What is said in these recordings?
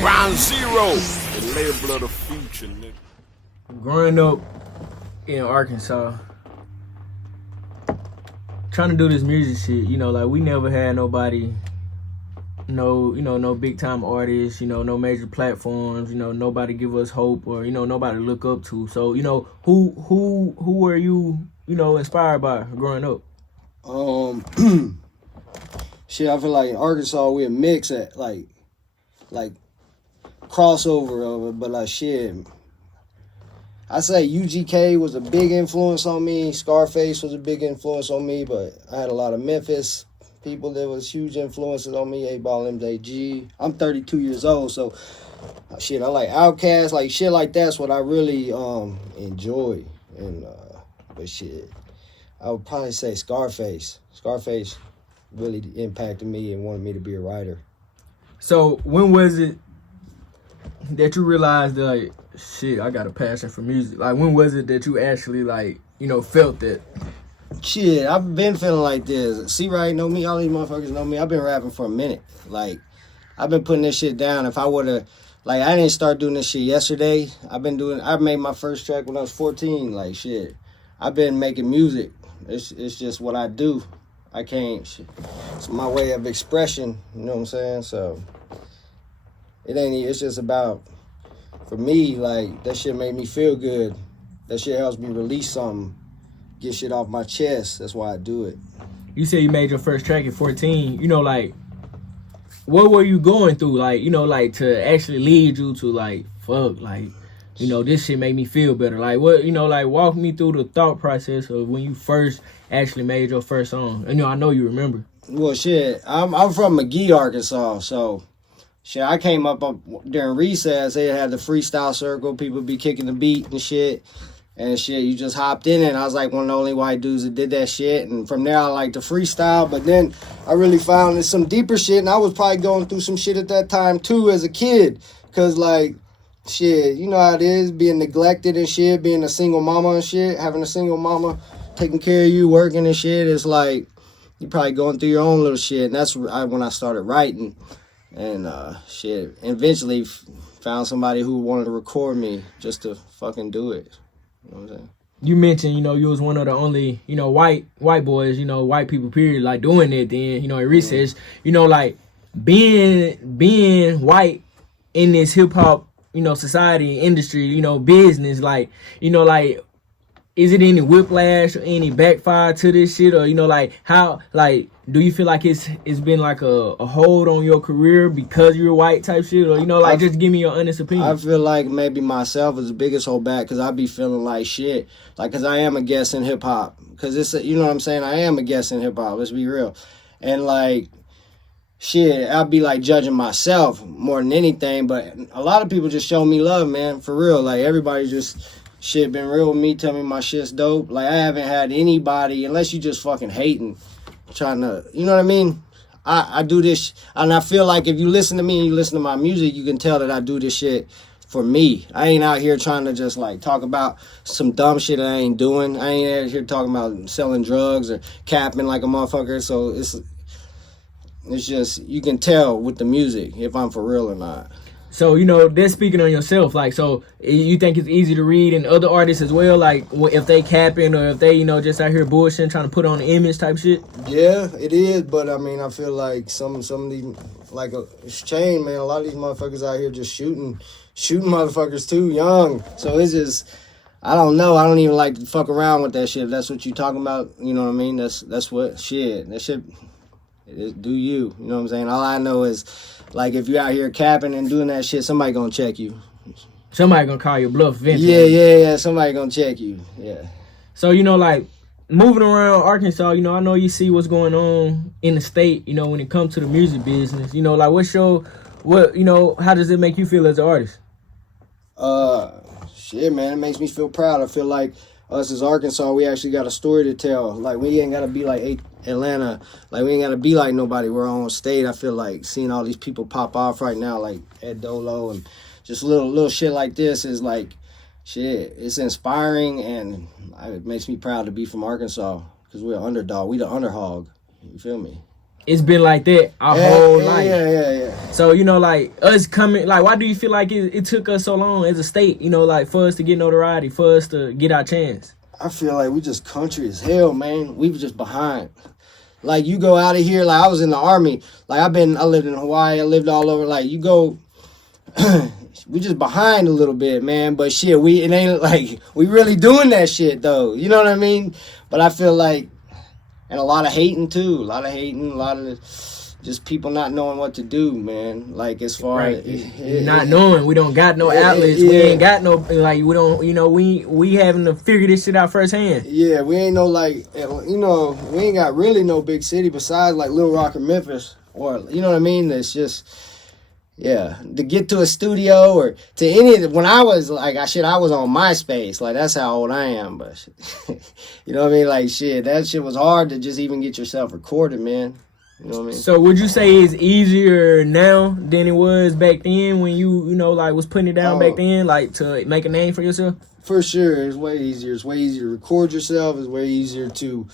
Ground Zero, the label of the future, nigga. Growing up in Arkansas, trying to do this music shit, like we never had nobody, no big time artists, no major platforms, nobody give us hope or nobody to look up to. So who were you, inspired by growing up? Shit, I feel like in Arkansas we a mix at like crossover of it, but like shit. I say UGK was a big influence on me. Scarface was a big influence on me, but I had a lot of Memphis people that was huge influences on me. A-Ball, MJG. I'm 32 years old, so shit, I like Outkast, like shit like that's what I really enjoy. And but shit, I would probably say Scarface. Scarface really impacted me and wanted me to be a writer. So when was it that you realized that, like, shit, I got a passion for music? Like, when was it that you actually, like, felt that? Shit, I've been feeling like this. C-Right know me, all these motherfuckers know me. I've been rapping for a minute. Like, I've been putting this shit down. If I would've, like, I didn't start doing this shit yesterday. I made my first track when I was 14. Like, shit, I've been making music. It's just what I do. I can't, shit. It's my way of expression, you know what I'm saying? So, it's just about, for me, like, that shit made me feel good. That shit helps me release something, get shit off my chest. That's why I do it. You said you made your first track at 14. Like, what were you going through? Like, like to actually lead you to, like, fuck, like, this shit made me feel better. Like, what, like, walk me through the thought process of when you first actually made your first song. And, I know you remember. Well, shit, I'm from McGee, Arkansas, so shit, I came up during recess. They had the freestyle circle. People be kicking the beat and shit. And shit, you just hopped in it. And I was like one of the only white dudes that did that shit. And from there, I liked to freestyle. But then I really found there's some deeper shit. And I was probably going through some shit at that time, too, as a kid. Because, like, shit, you know how it is, being neglected and shit, being a single mama and shit, having a single mama taking care of you, working and shit. It's like, you probably going through your own little shit. And that's when I started writing. And shit, eventually found somebody who wanted to record me just to fucking do it. You know what I'm saying? You mentioned, you was one of the only, white boys, white people, period, like doing it then, in research. Like being white in this hip hop, society, industry, business, like, is it any whiplash or any backfire to this shit? Or, like, how, like, do you feel like it's been like a hold on your career because you're white type shit? Or, like, just give me your honest opinion. I feel like maybe myself is the biggest holdback because I be feeling like shit. Like, because I am a guest in hip hop. Because it's, you know what I'm saying? I am a guest in hip hop. Let's be real. And, like, shit, I'll be like judging myself more than anything. But a lot of people just show me love, man. For real. Like, everybody just, shit, been real with me, tell me my shit's dope. Like, I haven't had anybody, unless you just fucking hating, trying to, you know what I mean? I do this, and I feel like if you listen to me and you listen to my music, you can tell that I do this shit for me. I ain't out here trying to just, like, talk about some dumb shit that I ain't doing. I ain't out here talking about selling drugs or capping like a motherfucker. So it's just, you can tell with the music if I'm for real or not. So, they're speaking on yourself. Like, so you think it's easy to read in other artists as well? Like, if they capping or if they, just out here bullshitting, trying to put on an image type shit? Yeah, it is. But, I mean, I feel like some of these, like, it's changed, man. A lot of these motherfuckers out here just shooting motherfuckers too young. So it's just, I don't know. I don't even like to fuck around with that shit. If that's what you talking about, you know what I mean? That's what, shit. That shit, do you. You know what I'm saying? All I know is, like, if you out here capping and doing that shit, somebody gonna check you. Somebody gonna call your bluff eventually. Yeah. Somebody gonna check you. Yeah. So, like, moving around Arkansas, I know you see what's going on in the state, when it comes to the music business. Like, how does it make you feel as an artist? Shit, man, it makes me feel proud. I feel like us as Arkansas, we actually got a story to tell. Like, we ain't gotta be like Atlanta. Like, we ain't gotta be like nobody. We're our own state. I feel like seeing all these people pop off right now, like Ed Dolo and just little shit like this is like, shit, it's inspiring, and it makes me proud to be from Arkansas because we're an underdog. We the underhog. You feel me? it's been like that our whole life. Yeah. So, you know, like, us coming, like, why do you feel like it took us so long as a state, you know, like, for us to get notoriety, for us to get our chance? I feel like we just country as hell, man. We were just behind. Like, you go out of here, like, I was in the Army. Like, I lived in Hawaii, I lived all over. Like, you go, we just behind a little bit, man. But shit, it ain't like, we really doing that shit, though. You know what I mean? But I feel like, and a lot of hating, too. A lot of just people not knowing what to do, man. Like, as far as not knowing, we don't got no outlets. We ain't got no, like, we don't, you know, we having to figure this shit out firsthand. Yeah, we ain't no, like, you know, we ain't got really no big city besides like Little Rock or Memphis, or, you know what I mean? It's just, yeah, to get to a studio or to any, when I was like, I was on MySpace. Like, that's how old I am. But shit, you know what I mean? Like, shit, that shit was hard to just even get yourself recorded, man. You know what I mean? So would you say it's easier now than it was back then when you know, like, was putting it down back then, like, to make a name for yourself? For sure, it's way easier. It's way easier to record yourself. It's way easier to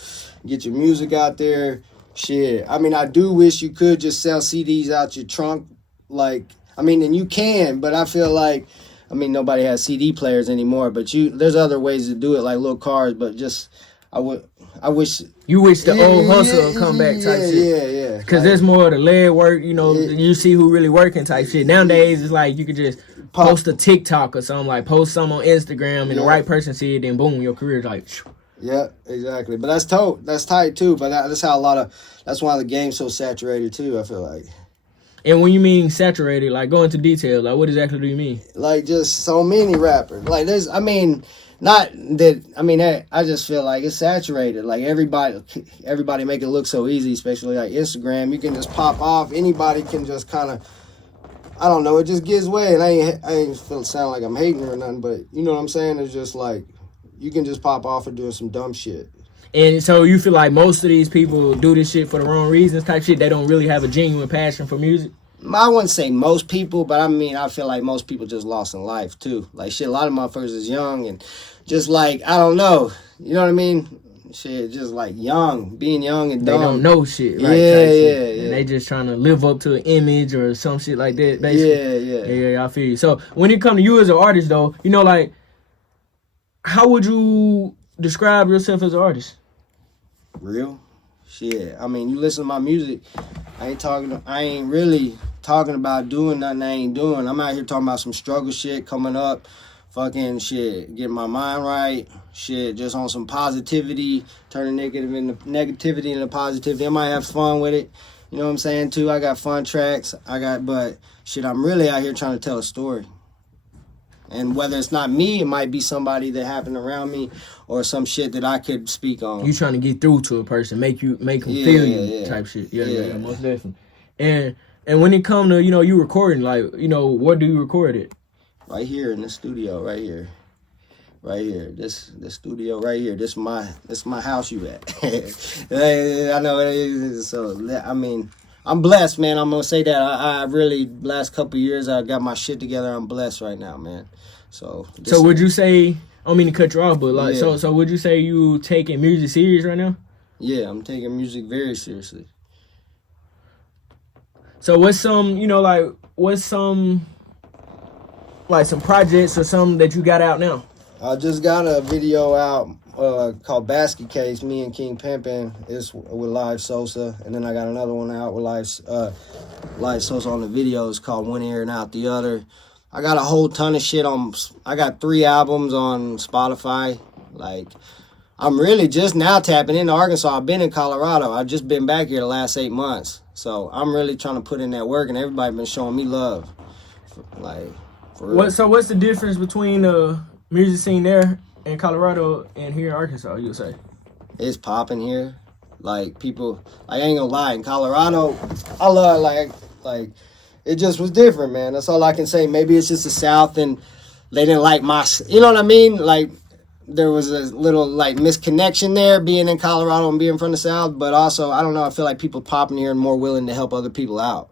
get your music out there. Shit, I mean, I do wish you could just sell CDs out your trunk. Like, I mean, and you can, but I feel like, I mean, nobody has CD players anymore. But there's other ways to do it, like little cars. But just, I wish. You wish the old hustle would come back type shit. Yeah. Because there's more of the leg work, you know, you see who really working type shit. Nowadays, it's like you could just post a TikTok or something, like post something on Instagram and the right person see it, then boom, your career's like... Yeah, exactly. But that's tight too. But that's how that's why the game's so saturated too, I feel like. And when you mean saturated, like, go into detail, like, what exactly do you mean? Like, just so many rappers. Like, there's, I mean... Not that, I mean, I just feel like it's saturated. Like, everybody make it look so easy, especially like Instagram. You can just pop off. Anybody can just kind of, I don't know, it just gives way. And I ain't sound like I'm hating or nothing, but you know what I'm saying? It's just like, you can just pop off and doing some dumb shit. And so you feel like most of these people do this shit for the wrong reasons type shit? They don't really have a genuine passion for music? I wouldn't say most people, but I mean, I feel like most people just lost in life, too. Like, shit, a lot of motherfuckers is young and just, like, I don't know. You know what I mean? Shit, just, like, being young and dumb. They don't know shit, right? Yeah. And they just trying to live up to an image or some shit like that, basically. Yeah, I feel you. So, when it comes to you as an artist, though, you know, like, how would you describe yourself as an artist? Real? Shit. I mean, you listen to my music, I ain't really talking about doing nothing I ain't doing. I'm out here talking about some struggle shit coming up, fucking shit, getting my mind right, shit, just on some positivity, turning negativity into positivity. I might have fun with it, you know what I'm saying, too. I got fun tracks, but shit, I'm really out here trying to tell a story. And whether it's not me, it might be somebody that happened around me or some shit that I could speak on. You trying to get through to a person, make them feel you type shit. Yeah, most definitely. And when it come to, you know, you recording, like, you know, what do you record it? Right here in the studio, right here. This studio right here. This my house you at. I know it is. So I mean, I'm blessed, man. I'm gonna say that. I really, last couple of years, I got my shit together. I'm blessed right now, man. So would you say, I don't mean to cut you off, but like, so would you say you taking music serious right now? Yeah, I'm taking music very seriously. So what's some projects or something that you got out now? I just got a video out called Basket Case, me and King Pimpin'. It's with Live Sosa. And then I got another one out with Live Sosa on the video. It's called One Ear and Out the Other. I got a whole ton of shit I got 3 albums on Spotify. Like, I'm really just now tapping into Arkansas. I've been in Colorado. I've just been back here the last 8 months. So I'm really trying to put in that work, and everybody been showing me love. For real. So what's the difference between the music scene there in Colorado and here in Arkansas, you would say? It's popping here. Like, people, I ain't gonna lie, in Colorado, I love, like, it just was different, man. That's all I can say. Maybe it's just the South and they didn't like you know what I mean? Like, there was a little, like, misconnection there being in Colorado and being from the South. But also, I don't know, I feel like people popping here and more willing to help other people out.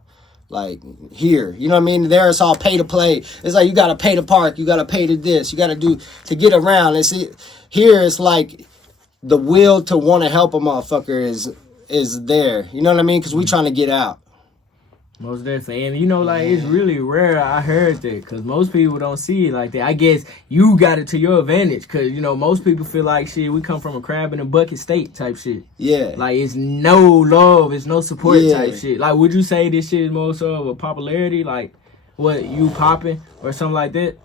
Like, here, you know what I mean? There it's all pay to play. It's like, you got to pay to park. You got to pay to this. You got to do to get around. Here it's like the will to want to help a motherfucker is there. You know what I mean? Because we trying to get out. Most definitely. And, you know, like, it's really rare I heard that because most people don't see it like that. I guess you got it to your advantage because, you know, most people feel like, shit, we come from a crab in a bucket state type shit. Yeah. Like, it's no love, it's no support type shit. Like, would you say this shit is more so of a popularity? Like, what, you popping or something like that?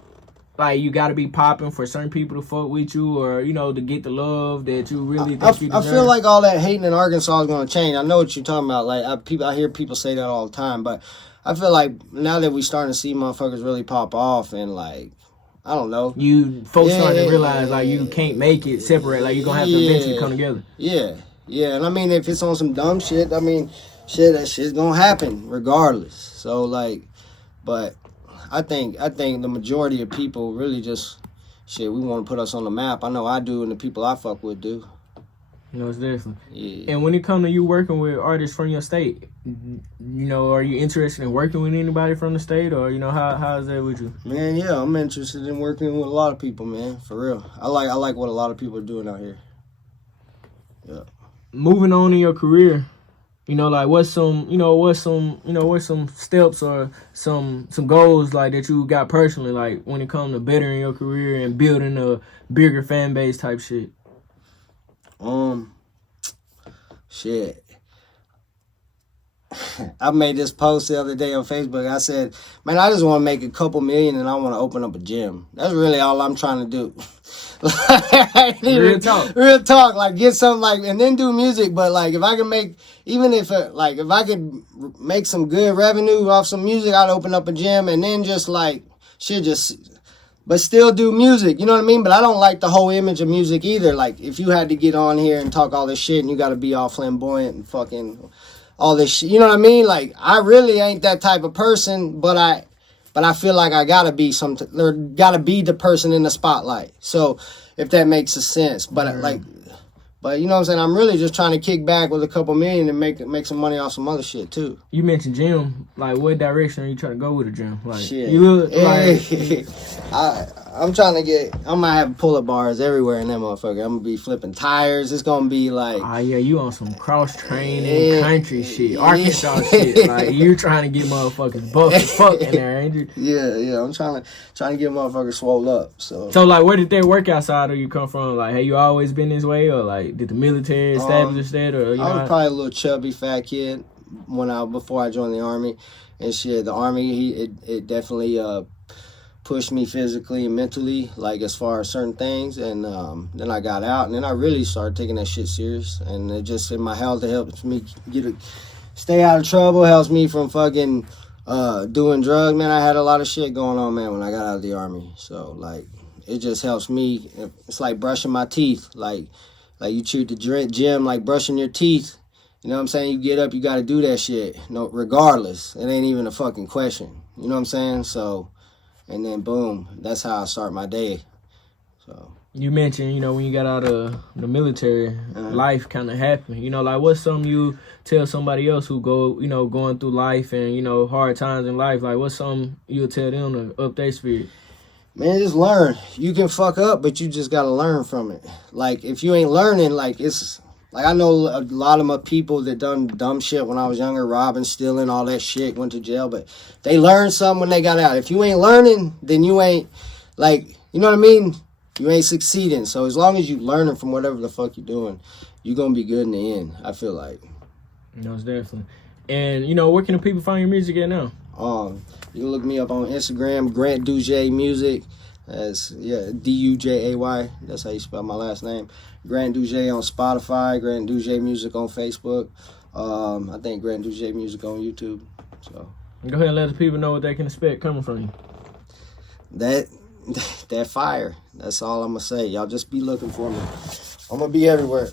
Like, you got to be popping for certain people to fuck with you or, you know, to get the love that you really think you deserve? I feel like all that hating in Arkansas is going to change. I know what you're talking about. Like, I hear people say that all the time. But I feel like now that we starting to see motherfuckers really pop off and, like, I don't know. Folks starting to realize, like, you can't make it separate. Like, you're going to have to eventually come together. Yeah. Yeah. And, I mean, if it's on some dumb shit, I mean, shit, that shit's going to happen regardless. So, like, but I think the majority of people really just, shit, we want to put us on the map. I know I do, and the people I fuck with do. You know, it's different. Yeah. And when it comes to you working with artists from your state, you know, are you interested in working with anybody from the state, or, you know, how is that with you? Man, yeah, I'm interested in working with a lot of people, man, for real. I like what a lot of people are doing out here. Yeah. Moving on in your career, you know, like what's some steps or some goals like that you got personally, like when it comes to bettering your career and building a bigger fan base type shit? Shit. I made this post the other day on Facebook. I said, man, I just want to make a couple million and I want to open up a gym. That's really all I'm trying to do. Real talk, like get something like, and then do music. But like, if I can make, even if I could make some good revenue off some music, I'd open up a gym and then just like, but still do music. You know what I mean? But I don't like the whole image of music either. Like if you had to get on here and talk all this shit and you got to be all flamboyant and fucking all this shit. You know what I mean? Like I really ain't that type of person, but I feel like I gotta be gotta be the person in the spotlight. So if that makes a sense, but but you know what I'm saying? I'm really just trying to kick back with a couple million and make some money off some other shit too. You mentioned gym. Like, what direction are you trying to go with the gym? Like, shit. You look like I'm trying to get. I might have pull-up bars everywhere in that motherfucker. I'm gonna be flipping tires. It's gonna be like. Oh yeah, you on some cross training country shit, Arkansas shit. Like you trying to get motherfuckers buff as fuck in there, ain't you? Yeah. I'm trying to get motherfuckers swole up. So like, where did that workout side of you come from? Like, have you always been this way, or like did the military establish that, or you know? I was probably a little chubby fat kid before I joined the army, and shit. The army it definitely pushed me physically and mentally, like as far as certain things, and then I got out, and then I really started taking that shit serious, and it just in my health, it helps me stay out of trouble, helps me from fucking doing drugs. Man, I had a lot of shit going on, man, when I got out of the army, so like it just helps me. It's like brushing my teeth, like you treat the gym like brushing your teeth. You know what I'm saying? You get up, you got to do that shit, no, regardless. It ain't even a fucking question. You know what I'm saying? So. And then boom, that's how I start my day. So you mentioned, you know, when you got out of the military, life kind of happened. You know, like what's something you tell somebody else who going through life and, you know, hard times in life? Like what's something you'll tell them to up their spirit? Man, just learn. You can fuck up, but you just gotta learn from it. Like if you ain't learning, like it's like I know a lot of my people that done dumb shit when I was younger, robbing, stealing, all that shit, went to jail, but they learned something when they got out. If you ain't learning, then you ain't, like, you know what I mean? You ain't succeeding. So as long as you learning from whatever the fuck you're doing, you're gonna be good in the end, I feel like. No, it's definitely. And, you know, where can the people find your music at now? You can look me up on Instagram, Grant Dujay Music. That's Dujay. That's how you spell my last name. Grant Dujay on Spotify, Grant Dujay Music on Facebook. I think Grant Dujay Music on YouTube. So go ahead and let the people know what they can expect coming from you. That fire. That's all I'm gonna say. Y'all just be looking for me. I'm gonna be everywhere.